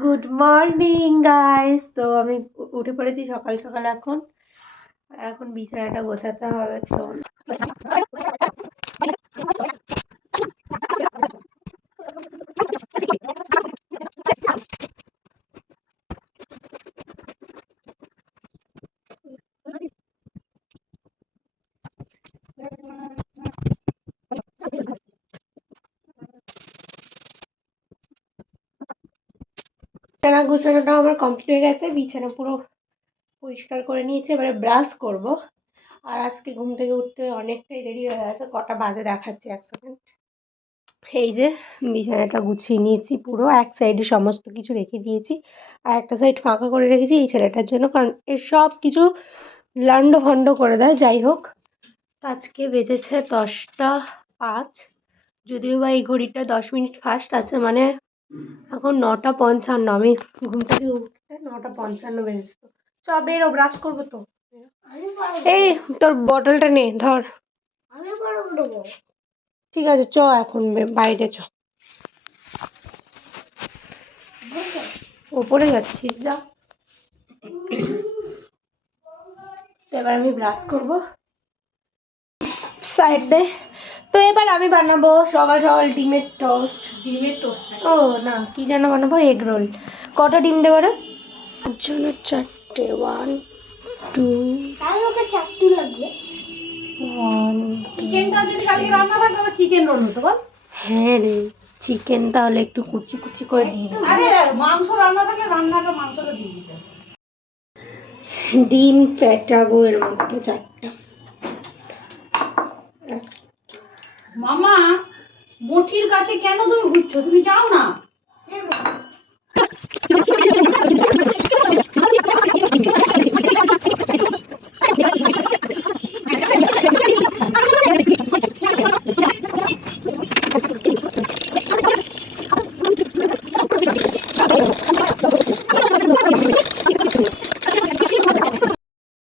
Good morning guys. তো আমি উঠে পড়েছি সকাল সকাল। এখন বিছানাটা গোছাতে হবে। তো বিছানা গোছানোটা আমার কমপ্লিট হয়ে গেছে। বিছানা পুরো পরিষ্কার করে নিয়েছি, এবারে ব্রাশ করব। আর আজকে ঘুম থেকে উঠতে অনেকটাই দেরি হয়ে গেছে। কটা বাজে দেখাচ্ছি, এক সেকেন্ড। এই যে বিছানাটা গুছিয়ে নিয়েছি, পুরো এক সাইডে সমস্ত কিছু রেখে দিয়েছি, আর একটা সাইড ফাঁকা করে রেখেছি এই ছেলেটার জন্য, কারণ এর সব কিছু লন্ড ভন্ড করে দেয়। যাই হোক, আজকে বেজেছে 10টা 5। যদিও বা এই ঘড়িটা 10 মিনিট ফাস্ট আছে, মানে এখন 9টা 55। আমি ঘুম থেকে উঠতে 9টা 55 বেজেছে। চ বেরো, ব্রাশ করবো তো। এই তোর বটলটা নে, ধর। ঠিক আছে, চ এখন বাইরে চ। ওপরে যাচ্ছিস, যা। এবার আমি ব্রাশ করব, সাইড দে। তো এবার আমি বানাবো সকাল সকাল ডিমের টোস্ট। ও না, কি যেন বানাবো, এগ রোল। কটা ডিম দেবো রে? তার জন্য 4টে। 1 2 4টে লাগবে। 1 চিকেনটা যদি কালকে রান্না হয় তাহলে চিকেন রোল হতো বল। হ্যাঁ রে, চিকেন তাহলে একটু কুচি কুচি করে দিয়ে দিবি। আরে মাংস রান্না থাকলে রান্নাটা মাংসটা দিয়ে দিতে। ডিম ফেটাবো এর মধ্যে 4টা। মামা, মঠির কাছে কেন তুমি ঘুরছো? তুমি যাও না।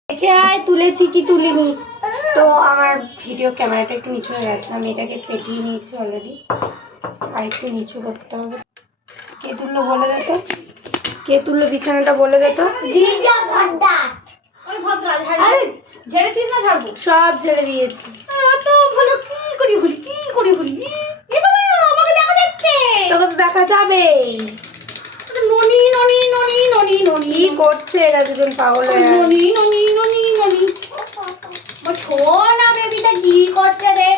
দেখে আয় তুলেছি কি তুলিনি। তো আমার ভিডিও ক্যামেরাটা একটু নিচু হয়ে গেছে, আমি এটাকে ফেটিয়ে নিয়েছি অলরেডি, আর একটু নিচু করতে হবে। কে তুললো বলে দে তো, কে তুললো বিছানাটা বলে দে তো। ওই ভদ্রা ঝেড়েছিস না ঝাড়বো? সব ছেড়ে দিয়েছি। এত ভালো কি করি ভুলি, কি করি ভুলি। এ বাবা, আমাকে দেখা যাচ্ছে। তোকে তো দেখা যাবেই। ননি ননি ননি ননি ননি কি করছে এরা দুজন পাগল হয়ে গেছে। ননি ননি ননি ননি। ছোনা বেবিটা কি করছে রে?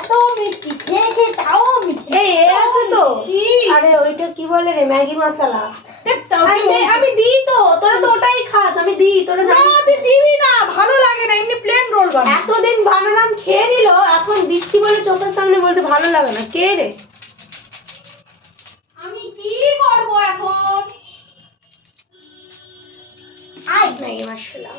এত মিষ্টি খেয়ে খেয়ে তাও মিষ্টি। এই আছে তো কি? আরে ওইটা কি বলে রে, ম্যাগি মশলা। আমি দিই তো, তোরা তো ওটাই খাস। আমি দিই, তোরা না, তুই দিবি না, ভালো লাগে না, এমনি প্লেন রোল বানাই। এতদিন বানালাম, খেয়ে নিল, এখন দিচ্ছি বলে চোখের সামনে বলতে ভালো লাগে না। কে রে? আমি কি করব এখন? আই ম্যাগি মশলা।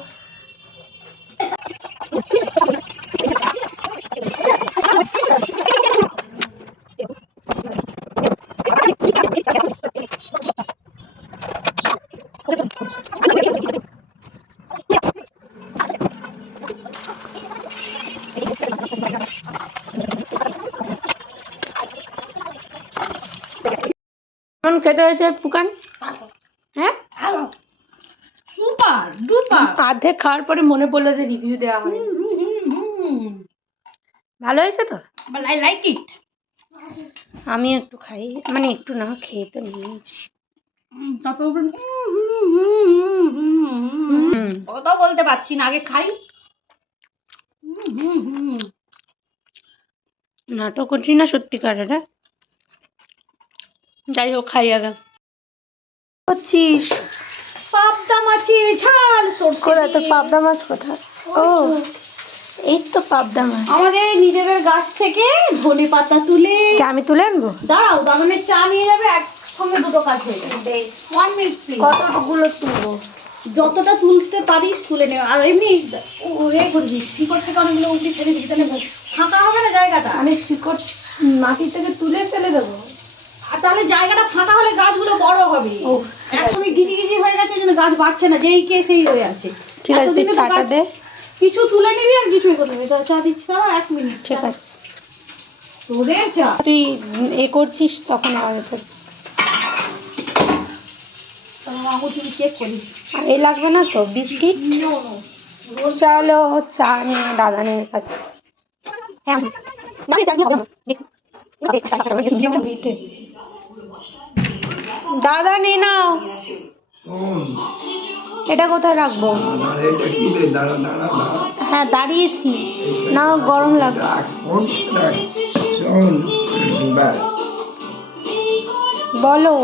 কেমন খেতে হয়েছে পুকান? হ্যাঁ, সুপার ডুপার। অর্ধেক খাওয়ার পরে মনে পড়লো যে রিভিউ দেওয়া হয়। ভালো হয়েছে তো? I like it. আমি একটু খাই, মানে একটু না, খেয়ে তো নিয়েছি। তারপর কথা বলতে পারছি না, আগে খাই। নাটক করছি না, সত্যিকারের। যাই হোক, খাই আগে। করছিস পাবদা মাছের ঝাল সরষে কোথায় তোর দিয়ে। পাবদা মাছ কোথায়? ও, এই তো পাবদা মাছ। আমাদের নিজেদের গাছ থেকে ধনে পাতা তুলে। আমি তুলে আনবো? দাঁড়াও, দামনের চা নিয়ে যাবে, একসঙ্গে দুটো কাজ হয়ে যাবে। 1 মিনিট প্লিজ। কতগুলো তুলবো? যতটা তুলতে পারিস তুলে নে। আর এমনি ওরে করবি, শিকড় থেকে অনেকগুলো উঠে ফেলে দিবি, তাহলে ফাঁকা হবে না জায়গাটা। মানে শিকড় মাটি থেকে তুলে ফেলে দেবো? আর তাহলে জায়গাটা ফাঁকা হলে গাছগুলো বড় হবে। ও, একদমই গিজি গিজি হয়ে গেছে, জন্য গাছ বাড়ছে না, যেই কে সেই হয়ে আছে। ঠিক আছে, তুই চাটা দে। কিছু তুলে নিবি আর কিছুই করবি। চা দিচ্ছি, 1 মিনিট। ঠিক আছে। তোদের চা তুই এ করছিস তখন আমার কাছে তোমার আঙুল তুমি চেক করিস আর এ লাগবে না তো বিস্কিট। চলো চা নিয়ে দাদানের কাছে। হ্যাঁ দাদা নে নাও, এটা কোথায় রাখবো? হ্যাঁ দাঁড়িয়েছি না, গরম লাগছে। বলো।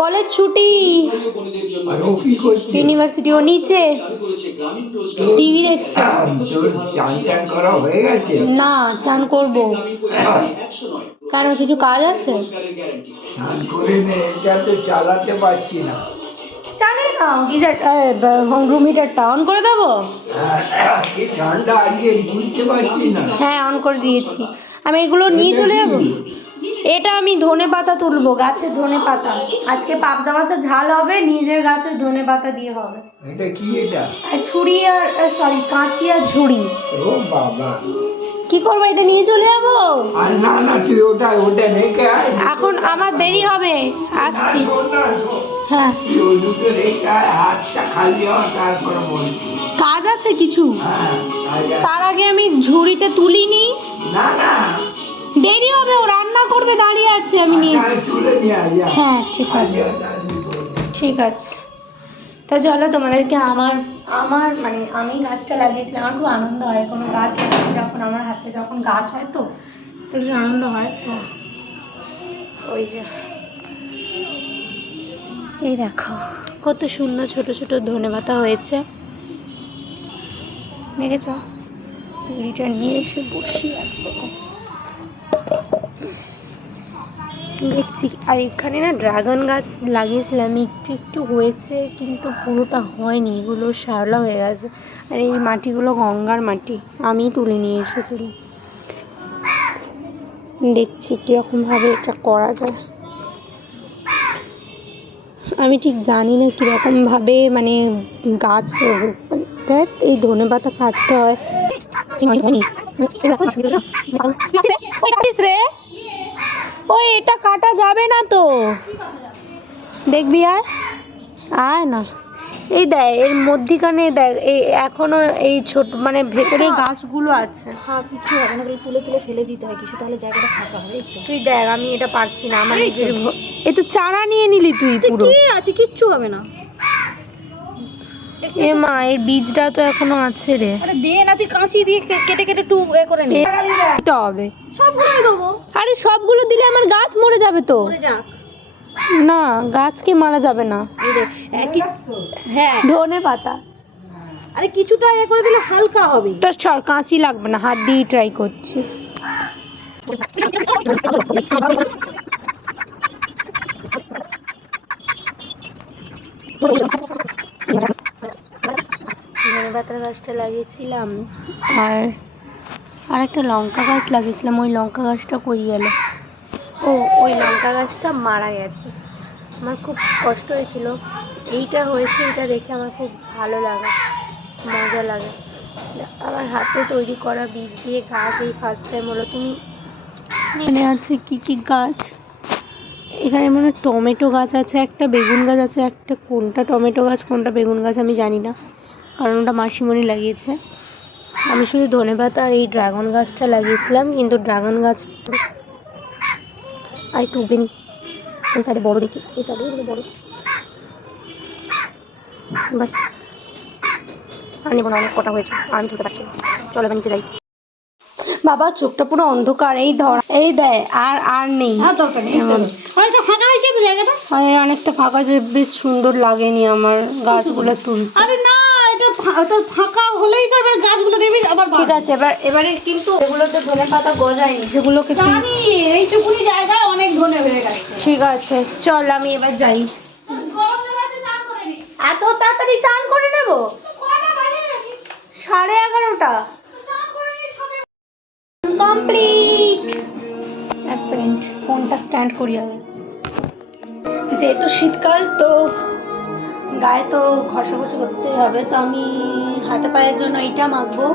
কলেজ ছুটি, ইউনিভার্সিটি ও নিচে টিভি দেখছে। না চান করবো, কারণ কিছু কাজ আছে। চালাতে পারছি না, চালিয়ে নাও, গিজার রুম হিটারটা অন করে দেবো। কি ঠান্ডা আজকে বুঝতে পারছি না। হ্যাঁ অন করে দিয়েছি। আমি এগুলো নিয়ে চলে যাবো। এটা আমি ধনে পাতা তুলবো, গাছের ধনে পাতা। আজকে পাবদা মাছের ঝাল হবে, নিজের গাছের ধনে পাতা দিয়ে হবে। এটা কি? এটা আর ছুরি আর সরি কাঁচি আর ঝুড়ি। ও বাবা, কি করবো, এটা নিয়ে চলে যাবো। আর না না তুই ওটা রেখে আয়। এখন আমার দেরি হবে, আসছি। না, শোন না, শোন। হ্যাঁ তুই ওই দুটো রেখে আয়, হাতটা খালি হয় তারপরে বলছি। কাজ আছে কিছু, হ্যাঁ, কাজ আছে। তার আগে আমি ঝুড়িতে তুলিনি, না না, দেরি হবে, ও রান্না করবে, দাঁড়িয়ে আছে, আমি নিয়ে। আচ্ছা, তুলে নিয়ে আয়, যা। হ্যাঁ ঠিক আছে, ঠিক আছে। তা চলো তোমাদেরকে আমার আমার মানে আমি গাছটা লাগিয়েছিলাম, আমার খুব আনন্দ হয় কোনো গাছ লাগাতে, যখন আমার হাতে যখন গাছ হয় তো একটু আনন্দ হয়। তো ওই যে এই দেখো কত সুন্দর ছোট ছোট ধনেপাতা হয়েছে, দেখেছ? পুরিটা নিয়ে এসে বসি একসাথে দেখছি। আর এখানে না ড্রাগন গাছ লাগিয়েছিলাম, একটু একটু হয়েছে কিন্তু পুরোটা হয়নি, এগুলো শ্যাওলা হয়ে গেছে। আর এই মাটিগুলো গঙ্গার মাটি, আমি তুলে নিয়ে এসেছিলাম। দেখছি কীরকমভাবে এটা করা যায়। আমি ঠিক জানি না কীরকমভাবে মানে গাছ এই ধনেপাতা কাটতে হয়। রে ওই এটা কাটা যাবে না তো, দেখবি আয় আয় না। এই দেখ এর মধ্যিখানে দেখ, এই এখনো এই ছোট মানে ভেতরের গাছগুলো আছে। হ্যাঁ কিছু হবে না, তুলে তুলে ফেলে দিতে হয় কিছু, তাহলে জায়গাটা ফাঁকা হবে। তুই দেখ আমি এটা পারছি না, আমার নিজের এই তো চারা নিয়ে নিলি তুই পুরো। কি আছে, কিচ্ছু হবে না। এ মা এর বীজটা তো এখনো আছে রে। আরে দে না, তুই কাঁচি দিয়ে কেটে কেটে টু এ করে নে। এটা হবে, সবগুলোই দেবো। আরে সবগুলো দিলে আমার গাছ মরে যাবে তো। মরে যাক। না গাছকে মারা যাবে না। এই রে, হ্যাঁ ধনে পাতা, আরে কিছুটা এ করে দিলে হালকা হবে। তো সর কাঁচি লাগবে না, হাত দিয়ে ট্রাই করছি। ধনে পাতার গাছটা লাগিয়েছিলাম, আর একটা লঙ্কা গাছ লাগিয়েছিলাম, ওই লঙ্কা গাছটা কই গেল? ও ওই লঙ্কা গাছটা মারা গেছে, আমার খুব কষ্ট হয়েছিল। এইটা হয়েছে, এটা দেখে আমার খুব ভালো লাগে, মজা লাগে। আমার হাতে তৈরি করা বীজ দিয়ে গাছ এই ফার্স্ট টাইম হলো। তুমি মনে আছে কি কি গাছ? এখানে মনে হয় টমেটো গাছ আছে, একটা বেগুন গাছ আছে, একটা কোনটা টমেটো গাছ কোনটা বেগুন গাছ আমি জানি না, কারণ ওটা মাসিমণি লাগিয়েছে। আমি শুধু ধনেপাতা আর এই ড্রাগন গাছটা লাগিয়েছিলাম, কিন্তু ড্রাগন গাছ আর একটু উঠবেনি। এই সাইডে বড় দেখি, এই সাইডে বড়, বাস আর নেবো না, অনেক কটা হয়েছে আর আমি তুলতে পারছি না। চলো এবার নিচে যাই। বাবা চোখটা পুরো অন্ধকার, এই ধর এই দেয় আর আর নেই। দরকার নেই, অনেকটা ফাঁকা হয়েছে তো জায়গাটা। অনেকটা ফাঁকা যে বেশ সুন্দর লাগেনি আমার গাছগুলো তুলতে। আরে না, এটা তোর ফাঁকা হলেই তো এবার গাছগুলো দেবি আবার। ঠিক আছে, এবারে কিন্তু এগুলোতে ধনে পাতা গজায়নি, সেগুলোকে জানি এইটুকুনি জায়গায় অনেক ধনে হয়ে গেছে। ঠিক আছে চল আমি এবার যাই। এত তাড়াতাড়ি চান করে নেব? 11:30 কমপ্লিট। এক সেকেন্ড ফোনটা স্ট্যান্ড করি আগে। যেহেতু শীতকাল তো গায়ে তো ঘষাঘষি করতেই হবে, তো আমি হাতে পায়ের জন্য এইটা মাখবো,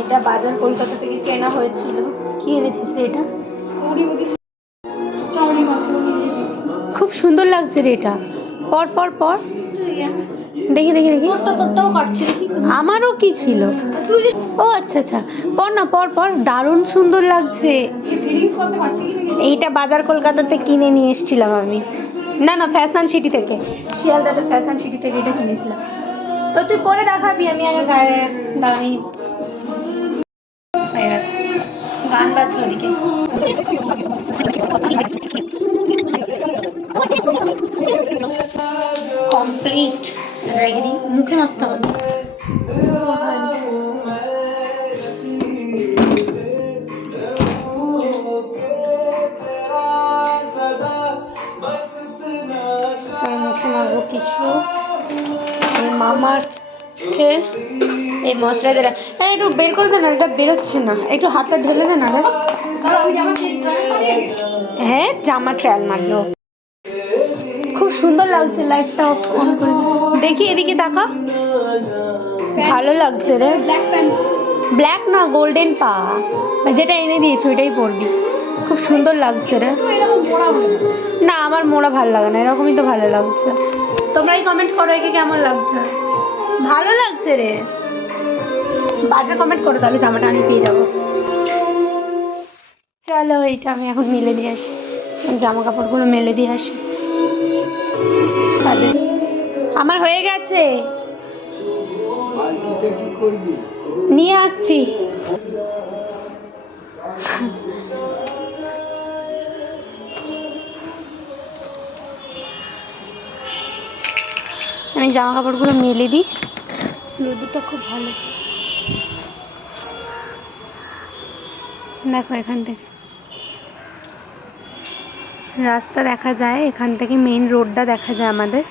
এটা বাজার কলকাতা থেকে কেনা হয়েছিল। কি এনেছিস রে এটা? চাউলি মশলা খুব সুন্দর লাগছে রে এটা। পর পর পর দেখি দেখি দেখি। তোরটাও কাটছে আমারও কি ছিল? ও আচ্ছা আচ্ছা, পর না পর পর, দারুণ সুন্দর লাগছে। ফিলিংস করতে পারছি কি না? এইটা বাজার কলকাতাতে কিনে নিয়ে এসেছিলাম আমি। না না, ফ্যাশন সিটি থেকে, শিয়ালদাতে ফ্যাশন সিটি থেকে এটা কিনেছিলাম। তো তুই পরে দেখাবি, আমি আগে গায়ে দামি হয়ে গেছে। গান বাজছে ওদিকে। কমপ্লিট। রেখে দিই, মুখে মারতে হবে। মুখে মারবো কিছু এই মামাআর্থের এই ময়শ্চারাইজার। একটু বের করে দে না, এটা বেরোচ্ছে না, একটু হাতটা ঢেলে দে না রে। হ্যাঁ, জামা ট্রায়াল মারলো। খুব সুন্দর লাগছে। লাইটটা অন করে দেখি, এদিকে দেখা। ভালো লাগছে রে। ব্ল্যাক প্যান্ট, ব্ল্যাক না, গোল্ডেন পা, যেটা এনে দিয়েছি ওইটাই পরবি। খুব সুন্দর লাগছে রে। এরকম মোড়া হলো না, আমার মোড়া ভালো লাগে না, এরকমই তো ভালো লাগছে। তোমরাই কমেন্ট করো একে কেমন লাগছে। ভালো লাগছে রে। বাজে কমেন্ট করো তাহলে জামাটা আমি পেয়ে যাবো। চলো, এইটা আমি এখন মেলে দিয়ে আসি, জামা কাপড়গুলো মেলে দিয়ে আসি। আমার হয়ে গেছে, বালতিতে কি করবি? নিয়ে আসছি। আমি জামা কাপড়গুলো মেলে দিই, রোদটা খুব ভালো। দেখো এখান থেকে রাস্তা দেখা যায়, এখান থেকে মেইন রোডটা দেখা যায় আমাদের।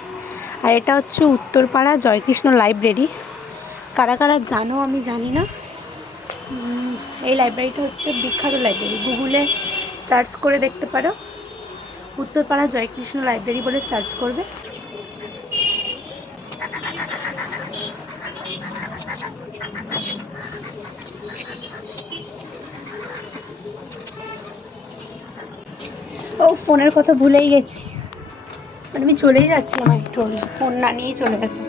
আর এটা হচ্ছে উত্তরপাড়া জয়কৃষ্ণ লাইব্রেরি। কারা কারা জানো আমি জানি না। এই লাইব্রেরিটা হচ্ছে বিখ্যাত লাইব্রেরি। গুগলে সার্চ করে দেখতে পারো, উত্তরপাড়া জয়কৃষ্ণ লাইব্রেরি বলে সার্চ করবে। ও, ফোনের কথা ভুলেই গেছি, মানে আমি চলেই যাচ্ছি, আমার একটু ফোন না নিয়েই চলে গেছে।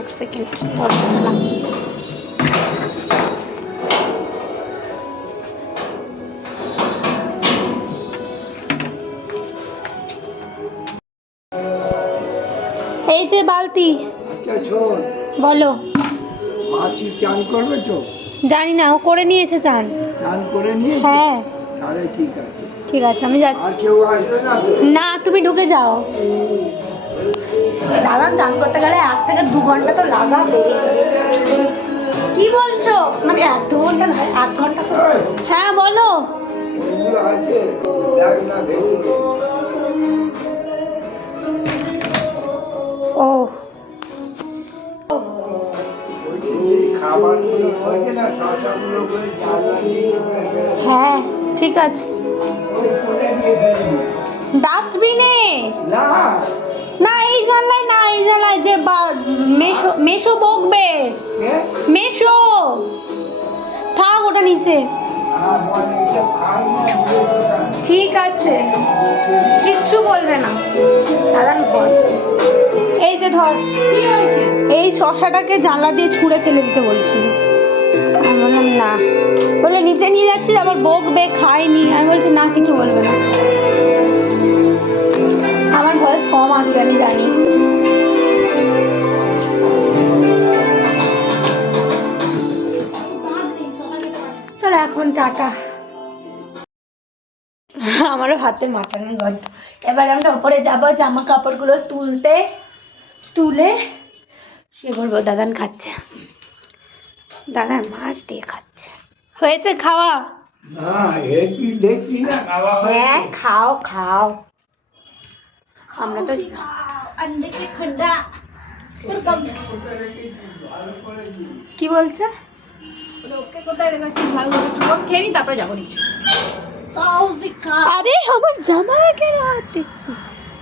এক সেকেন্ড। এই যে বালতি। আচ্ছা শোন, বলো। মাছি চান করবে তো? জানি না, ও করে নিয়েছে চান। চান করে নিয়ে হ্যাঁ তাহলে ঠিক আছে। ঠিক আছে, আমি আর যাচ্ছি। কেউ আসবে না তো? না, তুমি ঢুকে যাও। দাদা চান করতে গেলে 1 থেকে 2 ঘন্টা তো লাগাবে। কি বলছো? মানে 1 ঘন্টা না, 1 ঘন্টা তো। হ্যাঁ বলো। এগুলো আছে, দেখ না ভেতরে। ও ওই যে খাবারগুলো থাকে না, শশাগুলো করে জ্বালা দিয়ে হ্যাঁ, ঠিক আছে। ওই করে দিয়ে দিবি। ডাস্টবিনে না, না, এই জানলায় না, এই জানলায় যে মেশো মেশো বকবে। কে? মেশো থাক, ওটা নিচে। আর বলে এইসব খাই না, দিয়ে দিতাম। ঠিক আছে, কিচ্ছু বলবে না। দাদান বল। এই যে ধর, কি হয়েছে? এই শশাটাকে জানলা দিয়ে ছুঁড়ে ফেলে দিতে বলছিল। আমি বললাম না, বলে নিচে নিয়ে যাচ্ছি, আবার বকবে, খাইনি। আমি বলছি না, কিছু বলবে না। আমার ভয়েস কম আসবে আমি জানি। চলো এখন টাটা। আমারও হাতে মাটানোর গন্ধ। এবার আমরা ওপরে যাবো জামা কাপড়গুলো তুলে শুয়ে বলবো। দাদান খাচ্ছে, দাদার মাছ দিয়ে খাচ্ছে। হয়েছে খাওয়া? না, এ তুই দেখবি না খাওয়া হ্যাঁ, হয়েছে? খাও খাও। আমরা তো अंडे के खंडा কি বলছে? ওকে কোথায় রেখেছিস? ভালো করে একটু কম খেয়ে নি, তারপরে যাবো নিচে। তাও শিখা। আরে আমার জামা কেন হাত দিচ্ছি?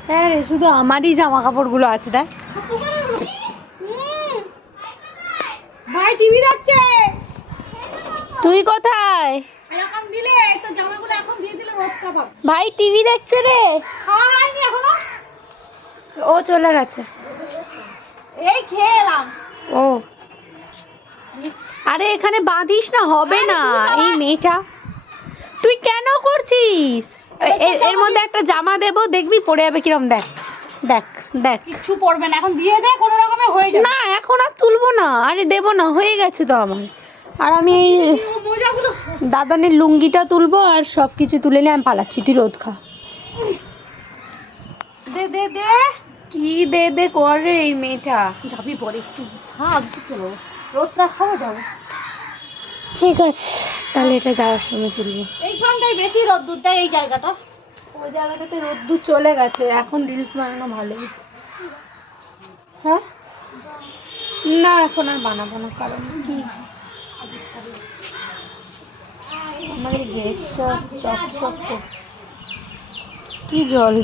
হ্যাঁ রে, শুধু আমারই জামা কাপড়গুলো আছে দেখ। ভাই টিভি দেখছে। তুই কোথায়? এরকম দিলে তো জামাগুলো এখন দিয়ে দিলে রোদটা পাবে। ভাই টিভি দেখছে রে। খাওয়া হয়নি এখনো? ও চলে গেছে। এই খেয়ে এলাম। ও আরে এখানে বাঁধিস না, হবে না। এই মেয়েটা তুই কেন করছিস? এর মধ্যে একটা জামা দেবো, দেখবি পরে যাবে কিরম। দেখ দেখ দেখ। কিচ্ছু পড়বে না, এখন দিয়ে দে, কোনো রকমে হয়ে যাবে। না এখন আর তুলবো না, আরে দেবো না, হয়ে গেছে তো আমার। আর আমি এই মোজাগুলো দাদানের লুঙ্গিটা তুলবো আর সব কিছু তুলে নিয়ে আমি পালাচ্ছি, তুই রোদ খা। দে দে দে। কি দে দে করে এই মেয়েটা। যাবি পরে একটু থাক, রোদটা খাওয়া যাবো। ঠিক আছে তাহলে এটা যাওয়ার সময় তুলবো। এইখানটাই বেশি রোদ্দুর দেয়, এই জায়গাটা। ওই জায়গাটাতে রোদ্দুর চলে গেছে, এখন রিলস বানানো ভালোই। হ্যাঁ না এখন আর বানাবো না, কারণ কি আমাদের গ্যাসটা চকচক করছে। কি জল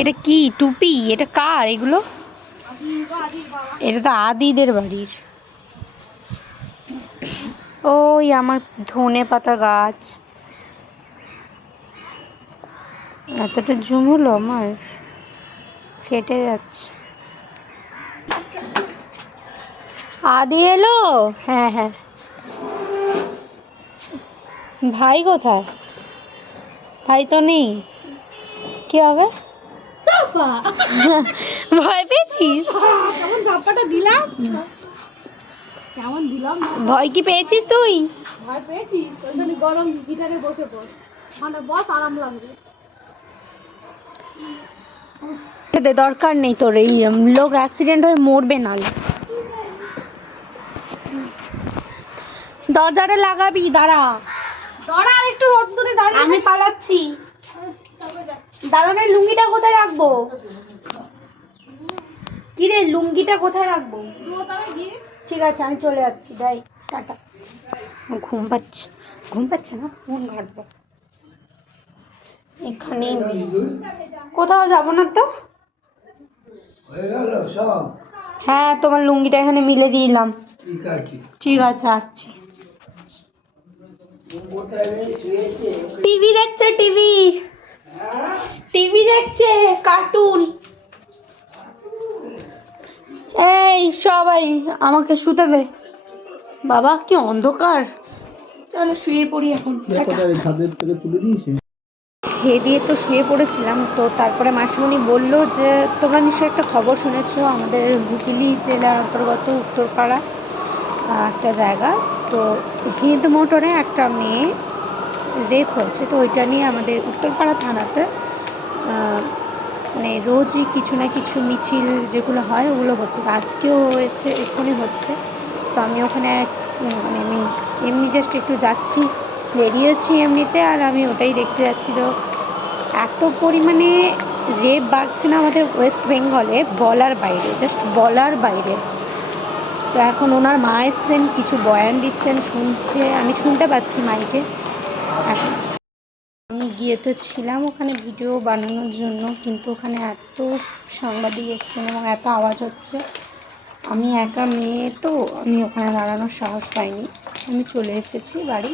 এটা? কি টুপি? এটা কার এগুলো? এটা তো আদিদের বাড়ির। ওই আমার ধনে পাতা গাছ। এতটা জুম হলো আমার, ফেটে যাচ্ছে। আদি এলো? হ্যাঁ হ্যাঁ। ভাই কোথায়? ভাই তো নেই, কি হবে? ভয় পেয়েছিস? কেমন ধাপ্পাটা দিলাম, কেমন দিলাম। ভয় কি পেয়েছিস তুই? ভয় পেয়েছিস? ওইখানে গরম গিটারে বসে পড়, মানে বস, আরাম লাগবে। দরকার নেই তোর, এই লোক অ্যাক্সিডেন্ট হয়ে মরবে নালে। দরজাটা লাগাবি, দাঁড়া দাঁড়া আর একটু রোদ্দুরে দাঁড়িয়ে। আমি পালাচ্ছি। দাদানের লুঙ্গিটা কোথায় রাখবো? কি রে লুঙ্গিটা কোথায় রাখবো? ঠিক আছে আমি চলে যাচ্ছি, বাই, টাটা। ঘুম পাচ্ছে, ঘুম পাচ্ছে না, ফোন ঘাটবো। এখানে কোথাও যাবো না তো। হয়ে গেল সব? হ্যাঁ তোমার লুঙ্গিটা এখানে মিলে দিলাম। ঠিক আছে। ঠিক আছে আসছি। টিভি দেখছে, টিভি টিভি দেখছে, কার্টুন। এই সবাই আমাকে শুতে দে। বাবা কি অন্ধকার, চলো শুয়ে পড়ি এখন। ছাদের থেকে তুলে দিয়েছে। খেয়ে দিয়ে তো শুয়ে পড়েছিলাম, তো তারপরে মাসিমণি বললো যে তোমরা নিশ্চয়ই একটা খবর শুনেছো, আমাদের হুগলি জেলার অন্তর্গত উত্তরপাড়া একটা জায়গা, তো হিন্দ মোটরে একটা মেয়ে রেপ হয়েছে। তো ওইটা নিয়ে আমাদের উত্তরপাড়া থানাতে মানে রোজই কিছু না কিছু মিছিল যেগুলো হয় ওগুলো হচ্ছে। তো আজকেও হয়েছে, এক্ষুনি হচ্ছে। তো আমি ওখানে মানে আমি এমনি জাস্ট একটু যাচ্ছি, বেরিয়েছি এমনিতে, আর আমি ওটাই দেখতে যাচ্ছি। তো এত পরিমাণে রেপ বাড়ছে না আমাদের ওয়েস্ট বেঙ্গলে, বলার বাইরে, জাস্ট বলার বাইরে। তো এখন ওনার মা এসছেন, কিছু বয়ান দিচ্ছেন, শুনছে, আমি শুনতে পাচ্ছি মাইকে। এখন আমি গিয়ে তো ছিলাম ওখানে ভিডিও বানানোর জন্য, কিন্তু ওখানে এত সাংবাদিক এসছেন এবং এত আওয়াজ হচ্ছে, আমি একা মেয়ে তো আমি ওখানে দাঁড়ানোর সাহস পাইনি, আমি চলে এসেছি বাড়ি।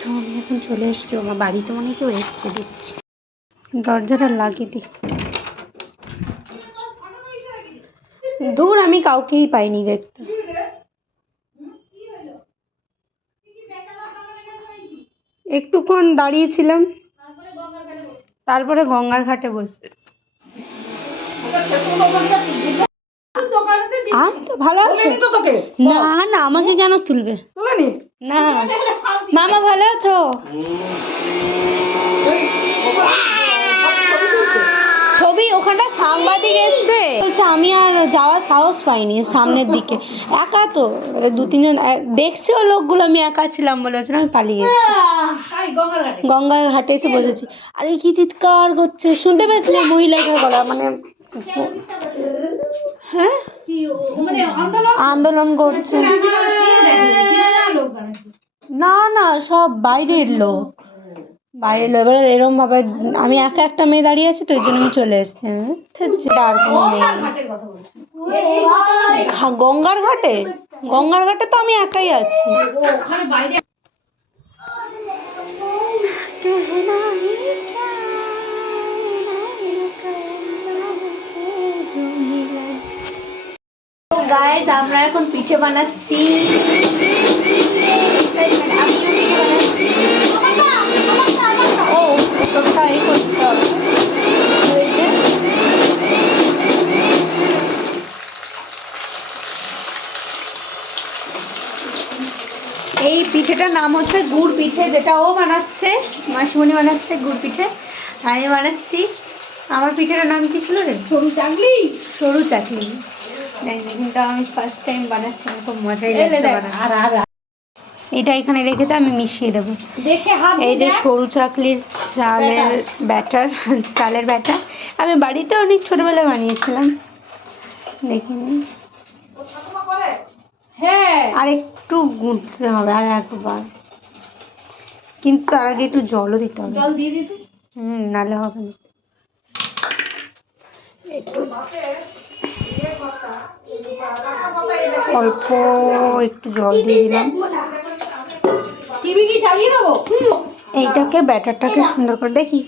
তো আমি এখন চলে এসেছি আমার বাড়িতে, মনে কেউ এসছে, দিচ্ছি দরজাটা লাগিয়ে দিই। দূর আমি কাউকেই পাইনি দেখতে। একটুক্ষণ দাঁড়িয়েছিলাম, তারপরে গঙ্গার ঘাটে বসে। তো ভালো আছে না? না আমাকে কেন তুলবে? না মামা ভালো আছো? ছবি ওখানটা সাংবাদিক এসছে, বলছে আমি আর যাওয়ার সাহস পাইনি সামনের দিকে, একা তো দু তিনজন দেখছে ও লোকগুলো, আমি একা ছিলাম বলে আমি পালিয়ে এসেছি। গঙ্গার ঘাটে এসে বসেছি। আরে কি চিৎকার করছে, শুনতে পেয়েছিলে মহিলাটার গলা, মানে হ্যাঁ আন্দোলন করছে। না না সব বাইরের লোক, বাইরে এবার এরকম ভাবে আমি একা একটা মেয়ে দাঁড়িয়ে আছি তো ওই জন্য আমি চলে এসেছি। আর কোনো মেয়ে নেই। ঘাটের কথা বলছি। গঙ্গার ঘাটে? গঙ্গার ঘাটে তো আমি একাই আছি। ওখানে বাইরে গাইস আমরা এখন পিঠে বানাচ্ছি। ও ওটা এই করতে হবে। এই পিঠেটার নাম হচ্ছে গুড় পিঠে, যেটা ও বানাচ্ছে, মাসিমণি বানাচ্ছে গুড় পিঠে, আমি বানাচ্ছি। আমার পিঠেটার নাম কি ছিল রে? সরু চাকলি। সরু চাকলি। জানি না, কিন্তু আমি ফার্স্ট টাইম বানাচ্ছি, আমার খুব মজাই লাগছে বানাতে। এটা এখানে রেখে তো আমি মিশিয়ে দেবো। দেখে হাত এই যে সরু চাকলির চালের ব্যাটার, চালের ব্যাটার আমি বাড়িতে অনেক ছোটবেলায় বানিয়েছিলাম, দেখিনি। হ্যাঁ আর একটু গুঁড়তে হবে আর একবার, কিন্তু তার আগে একটু জলও দিতে হবে। জল দিয়ে দিতে। নালে হবে না। অল্প একটু জল দিয়ে দিলাম। টিভি কি চালিয়ে দেবো? এইটাকে ব্যাটারটাকে সুন্দর করে দেখি।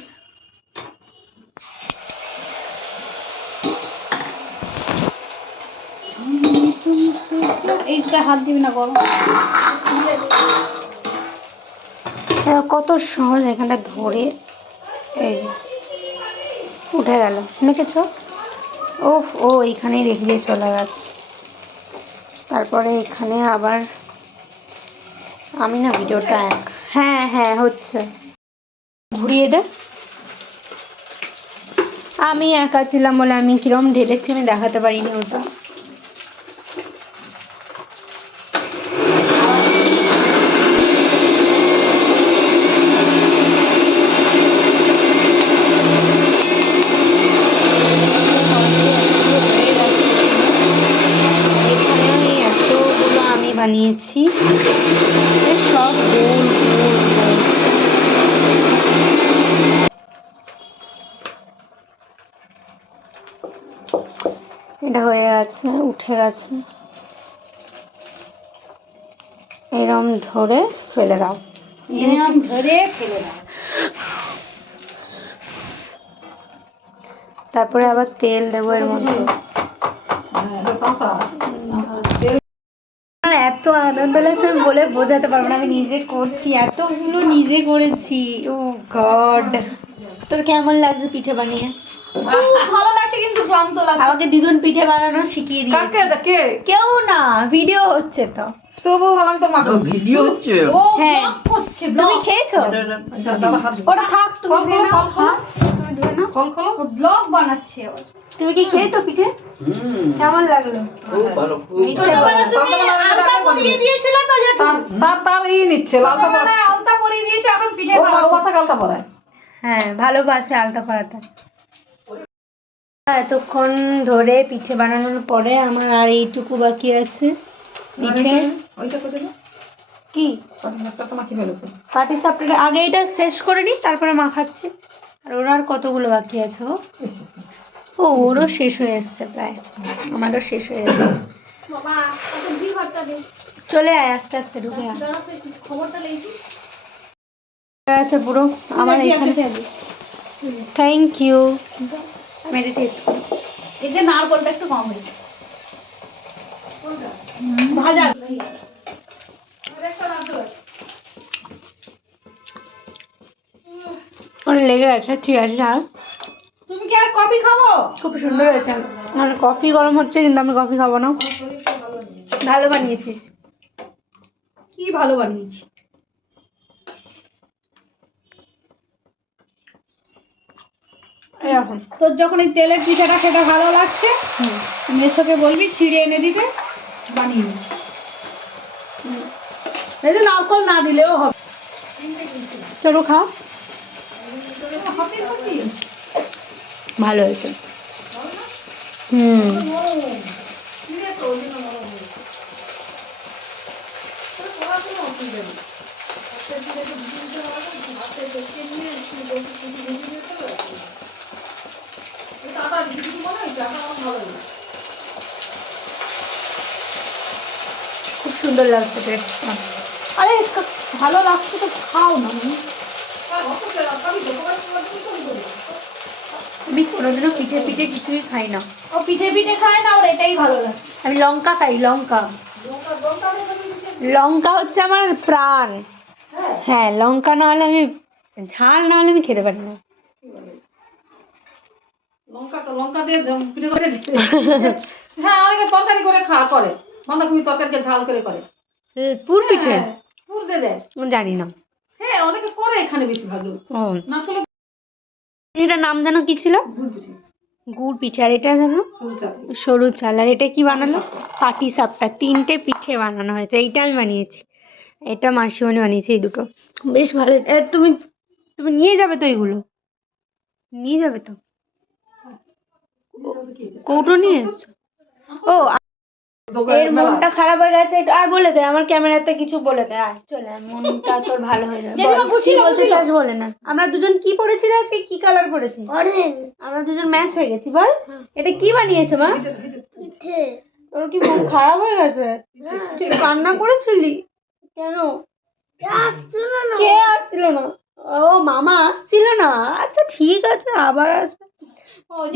এইটা হাত দিবি না, গরম। কত সহজ, এখানটা ধরে এই যে উঠে গেল, দেখেছ? ওফ, ও এইখানেই রেখে দিয়ে চলে গেছে। তারপরে এখানে আবার আমি না ভিডিওটা হ্যাঁ হ্যাঁ হচ্ছে, ঘুরিয়ে দে। আমি একা ছিলাম বলে আমি কিরম ঢেলেছি আমি দেখাতে পারিনি ওটা। এখানে আমি এতগুলো আমি বানিয়েছি, সব গোল গোল গোল। এটা হয়ে গেছে, উঠে গেছে। এরম ধরে ফেলে দাও। এরকম ধরে ফেলে দাও। তারপরে আবার তেল দেবো এর মধ্যে। আমার এত আনন্দ লাগছে আমি বলে বোঝাতে পারবো না, আমি নিজে করছি, এতগুলো নিজে করেছি। ও গড, তোর কেমন লাগছে পিঠে বানিয়ে? খুব ভালো লাগছে, কিন্তু ক্লান্ত লাগছে। আমাকে দিদুন পিঠে বানানো শিখিয়ে দিয়েছে। কেউ না, ভিডিও হচ্ছে তো। তবু ভালো তো মা ভিডিও হচ্ছে। ও হ্যাঁ। ব্লগ করছে, তুমি ব্লগ। খেয়েছো? ওটা থাক, তুমি ধুয়ে নাও। হ্যাঁ, তুমি ধুয়ে নাও। কল খোলো, ব্লগ বানাচ্ছে আবার। তুমি কি খেয়েছো পিঠে? কেমন লাগলো? খুব ভালো, খুব মিঠে ভালো। ছোটবেলায় তুমি আলতা পরিয়ে দিয়েছিলে তো, যে তার ই নিচ্ছে লালটা পড়া। ছোটবেলায় আলতা পরিয়ে দিয়েছো, এখন পিঠে ও বানাচ্ছো। ভালোবাসা কালটা পড়ায়। হ্যাঁ, ভালোবাসে আলতা পরাতে। এতক্ষণ ধরে পিঠে বানানোর পরে আমার আর এইটুকু বাকি আছে পিঠে। ওইটা কোথায় গেল? কি একটা তো মাখি ফেলো। পাটি সাপটা আগে এটা শেষ করে নিই, তারপরে মাখাচ্ছি। আর ওর আর কতগুলো বাকি আছে? ও ওরও শেষ হয়ে এসছে প্রায়, আমারও শেষ হয়ে এসছে। বাবা কত ভিড় ভাড়টা দে। চলে আয়, আস্তে আস্তে ঢুকে আয়। দাঁড়াও তো, একটু খবরটা লেখি। হয়ে আছে পুরো আমার এখানে। Thank you. আমি এটা টেস্ট করি। এই যে নারকলটা একটু কম হয়েছে। ভাজা ওটা লেগে আছে, ঠিক আছে। আর তুমি কি আর কফি খাবো? খুব সুন্দর হয়েছে। মানে কফি গরম হচ্ছে, কিন্তু আমি কফি খাবো না। ভালো বানিয়েছিস। কি ভালো বানিয়েছি। এরকম তোর যখন এই তেলের পিঠাটা খেতে ভালো লাগছে, মেসোকে বলবি ছিঁড়ে এনে দিতে, বানিয়ে দিবি। এই যে নারকল না দিলেও হবে। চলো খাও, হবে, হবে। ভালো হয়েছে। খুব সুন্দর লাগছে টেস্টটা। আরে ভালো লাগছে তো খাও না। আমি কোনোদিনও পিঠে পিঠে কিছুই খাই না। ও পিঠে পিঠে খায় না, ওর এটাই ভালো লাগে। আমি লঙ্কা খাই, লঙ্কা। লঙ্কা হচ্ছে আমার প্রাণ। হ্যাঁ, লঙ্কা না হলে আমি, ঝাল না হলে আমি খেতে পারি না। লঙ্কা দিয়ে পিঠে করে দিতে। হ্যাঁ, অনেকে তরকারি করে করে বাঁধাকপি তরকারিকে ঝাল করে করে। পুর পিঠে হ্যাঁ, পুর দিয়ে দেয়। জানি না। হ্যাঁ, অনেকে করে এখানে বেশিরভাগ লোক। ও, না করলে এটার নাম যেন কি ছিল? গুড় পিঠে, গুড় পিঠে। আর এটা যেন সরু চাল। সরু চাল। আর এটা কি বানানো? পাটি সাপটা। 3টে পিঠে বানানো হয়েছে। এইটা আমি বানিয়েছি, এটা মাসিমণি বানিয়েছে। এই দুটো বেশ ভালো। তুমি তুমি নিয়ে যাবে তো? এগুলো নিয়ে যাবে তো? কৌটো নিয়ে এসছো? ও, এর মনটা খারাপ হয়ে গেছে। আর বলে দে, আমার ক্যামেরাতে কিছু বলে দে। আর চলে আয়, মনটা তোর ভালো হয়ে যাবে। কি বলতে চাস বলে না। আমরা দুজন কি পড়েছি আজকে? কি কালার পড়েছি? আমরা দুজন ম্যাচ হয়ে গেছি। বল, এটা কি বানিয়েছে মা? তোর কি মন খারাপ হয়ে গেছে? তুই কান্না করেছিলি কেন? কে আসছিল না? ও, মামা আসছিল না। আচ্ছা ঠিক আছে, আবার আসবে।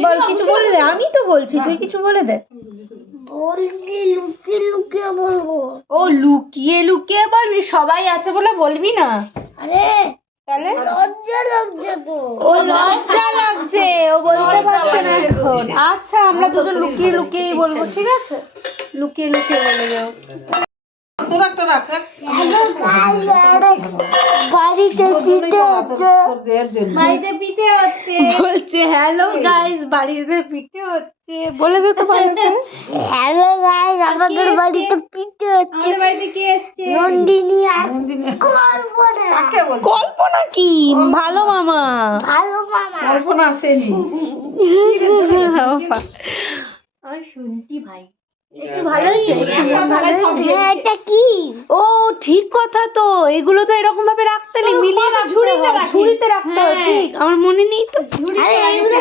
বল, কিছু বলে দে। আমি তো বলছি, তুই কিছু বলে দে। লুকিয়ে বলবো। ও, লুকিয়ে লুকিয়ে বলবি? সবাই আছে বলে বলবি না? আরে তাহলে লজ্জা লাগছে তো। ও, লজ্জা লাগছে, ও বলতে পারছে না এখন। আচ্ছা, আমরা দুজন লুকিয়ে লুকিয়েই বলবো, ঠিক আছে? লুকিয়ে লুকিয়ে বলে যাও। তোরা একটা রাখ। বাড়িতে পিঠে হচ্ছে। বাড়িতে পিঠে হচ্ছে। বলছে হ্যালো গাইস, বাড়িতে পিঠে হচ্ছে। বলে দে তো ভালো করে। হ্যালো গাইস, আমাদের বাড়িতে পিঠে হচ্ছে। আমাদের বাড়িতে কে এসছে? নন্দিনী আর কাকে বলছিস? কল্পনা। কি ভালো মামা? ভালো মামা। কল্পনা আসেনি। আর শুনছি ভাই, একটু ভালো হয়েছে, একটু মন ভালো হয়েছে। হ্যাঁ, এটা কি? ও, ঠিক কথা তো। এগুলো তো এরকম ভাবে রাখতে নেই, মিলিয়ে ঝুড়িতে রাখতে হয়। ঠিক, আমার মনে নেই তো।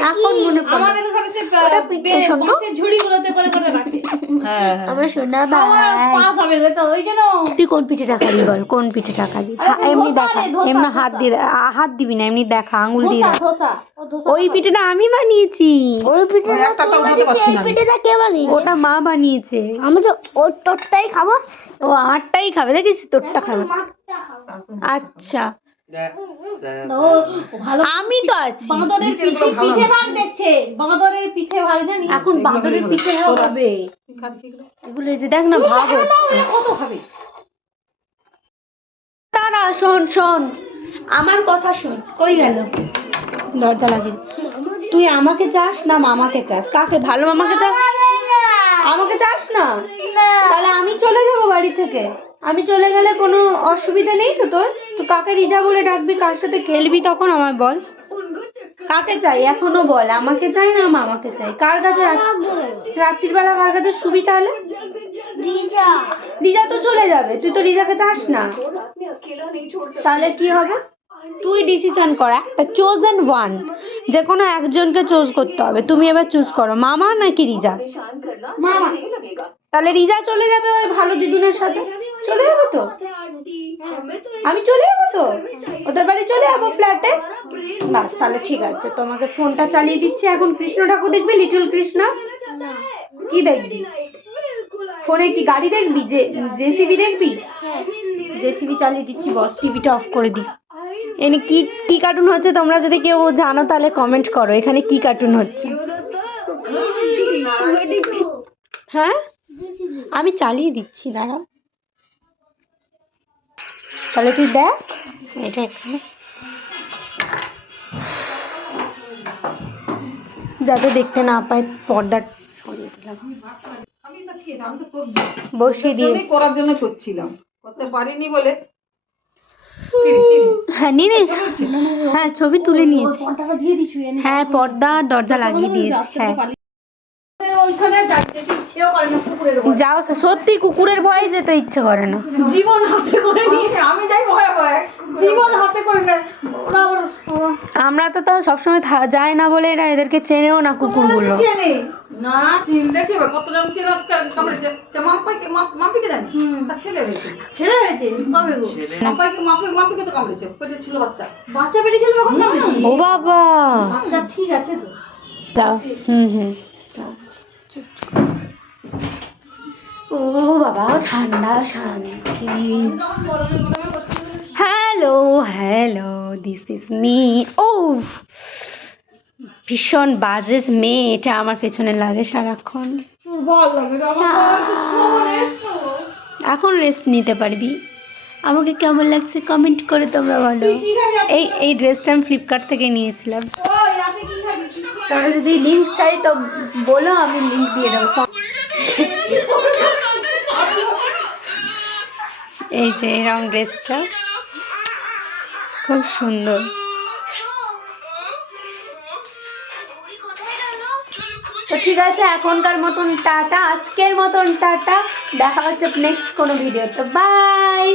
এখন মনে পড়লো। আমাদের ঘরে সে ওটা পিঠে, শোনো। বাঁশের ঝুড়িগুলোতে করে করে রাখে। আমার সোনা আমার ভাই, পাস হবে তো ওই জন্য। তুই কোন পিঠেটা খাবি বল? কোন পিঠেটা খাবি? এমনি দেখা, এমনি হাত দিয়ে হাত দিবি না, এমনি দেখা, আঙুল দিয়ে দেখা। ধোসা, ও ধোসা। ওই পিঠেটা আমি বানিয়েছি। ওই একটা তো উঠাতে পারছি না। পিঠেটা কে বানিয়েছে? ওটা মা বানিয়েছে। আমি তো ওর তোরটাই খাবো। ও, আমারটাই খাবে, দেখিস? তোরটা খাবে। আচ্ছা, আমি তো আছি। বাঁদরের পিঠে ভাগ দেখছে। বাঁদরের পিঠে ভাগ জানি। এখন বাঁদরের পিঠে হবে। এগুলো এই যে দেখ না, ভাগ হচ্ছে। কত খাবে? তারা শোন শোন, আমার কথা শোন। কই গেল? দরজা লাগিয়ে। তুই আমাকে চাস না মামাকে চাস? কাকে? ভালো মামাকে চাস? আমাকে চাস না? তাহলে আমি চলে যাবো বাড়ি থেকে। আমি চলে গেলে কোনো অসুবিধা নেই তো তোর? তুই কাকে রিজা বলে ডাকবি? কার সাথে খেলবি তখন? আমার বল, কাকে চাই এখনো বল। আমাকে চাই না মামাকে চাই? কার কাছে রাত্রির বেলা কার কাছে শুবি তাহলে? রিজা তো চলে যাবে, তুই তো রিজাকে চাস না। তাহলে কি হবে? তুই ডিসিশন কর, একটা চোজেন ওয়ান, যে কোনো একজনকে চুজ করতে হবে। তুমি এবার চুজ করো, মামা নাকি রিজা? মামা। তাহলে রিজা চলে যাবে ওই ভালো দিদুনের সাথে। চলে যাবো তো আমি, চলে যাবো তো ওদের বাড়ি, চলে যাবো ফ্ল্যাটে। বাস, তাহলে ঠিক আছে, তোমাকে ফোনটা চালিয়ে দিচ্ছি। এখন কৃষ্ণ ঠাকুর দেখবি? লিটল কৃষ্ণ। কি দেখবি ফোনে? কি গাড়ি দেখবি? জেসিবি দেখবি? জেসিবি চালিয়ে দিচ্ছি। বস, টিভিটা অফ করে দি। এখানে কি কি কার্টুন হচ্ছে তোমরা যদি কেউ জানো তাহলে কমেন্ট করো, এখানে কি কার্টুন হচ্ছে। হ্যাঁ, আমি চালিয়ে দিচ্ছি, দাঁড়া। তাহলে তুই দেখ, এটা এখানে যাতে দেখতে না পায় পর্দা সরিয়ে দিলাম। বসিয়ে দিয়ে করার জন্য করছিলাম, করতে পারিনি বলে। হ্যাঁ, নিয়ে নিয়েছি। হ্যাঁ, ছবি তুলে নিয়েছি। হ্যাঁ, পর্দা দরজা লাগিয়ে দিয়েছি। হ্যাঁ, ওইখানে যাইতে ইচ্ছেও করে না কুকুরের ভয়ে। যাও সত্যি কুকুরের ভয়ে যেতে ইচ্ছে করে না। জীবন হাতে করে নিয়ে আমি যাই ভয়ে ভয়ে জীবন হাতে করে নেয় ওরা আবার আমরা তো তাও সবসময় যায় না বলে এরা এদেরকে চেনেও না কুকুরগুলো। চেনে না চিন দেখি কতজন চেনা কামড়েছে সে মাম্পিকে জানিস তার ছেলে হয়েছে ছেড়ে হয়েছে কবে গো মাম্পিকে তো কামড়েছে পেটে ছিল বাচ্চা বাচ্চা পেটে ছিল তখন কামড়েছে? ও বাবা, বাচ্চা ঠিক আছে তো? যাও। যাও। ও বাবা ঠান্ডা শান্তি। Hello hello, this is me. ও ভীষণ বাজে মেয়ে এটা, আমার পেছনে লাগে সারাক্ষণ। তোর ভালো লাগে না এখন রেস্ট নিতে পারবি। আমাকে কেমন লাগছে কমেন্ট করে তোমরা বলো। এই ড্রেসটা আমি ফ্লিপকার্ট থেকে নিয়েছিলাম। তোমরা যদি লিঙ্ক চাই তো বলো, আমি লিঙ্ক দিয়ে দেবো। এই যে এরকম ড্রেসটা খুব সুন্দর। তো ঠিক আছে, এখনকার মতন টাটা, আজকের মতন টাটা। দেখা হচ্ছে নেক্সট কোনো ভিডিও। তো বাই।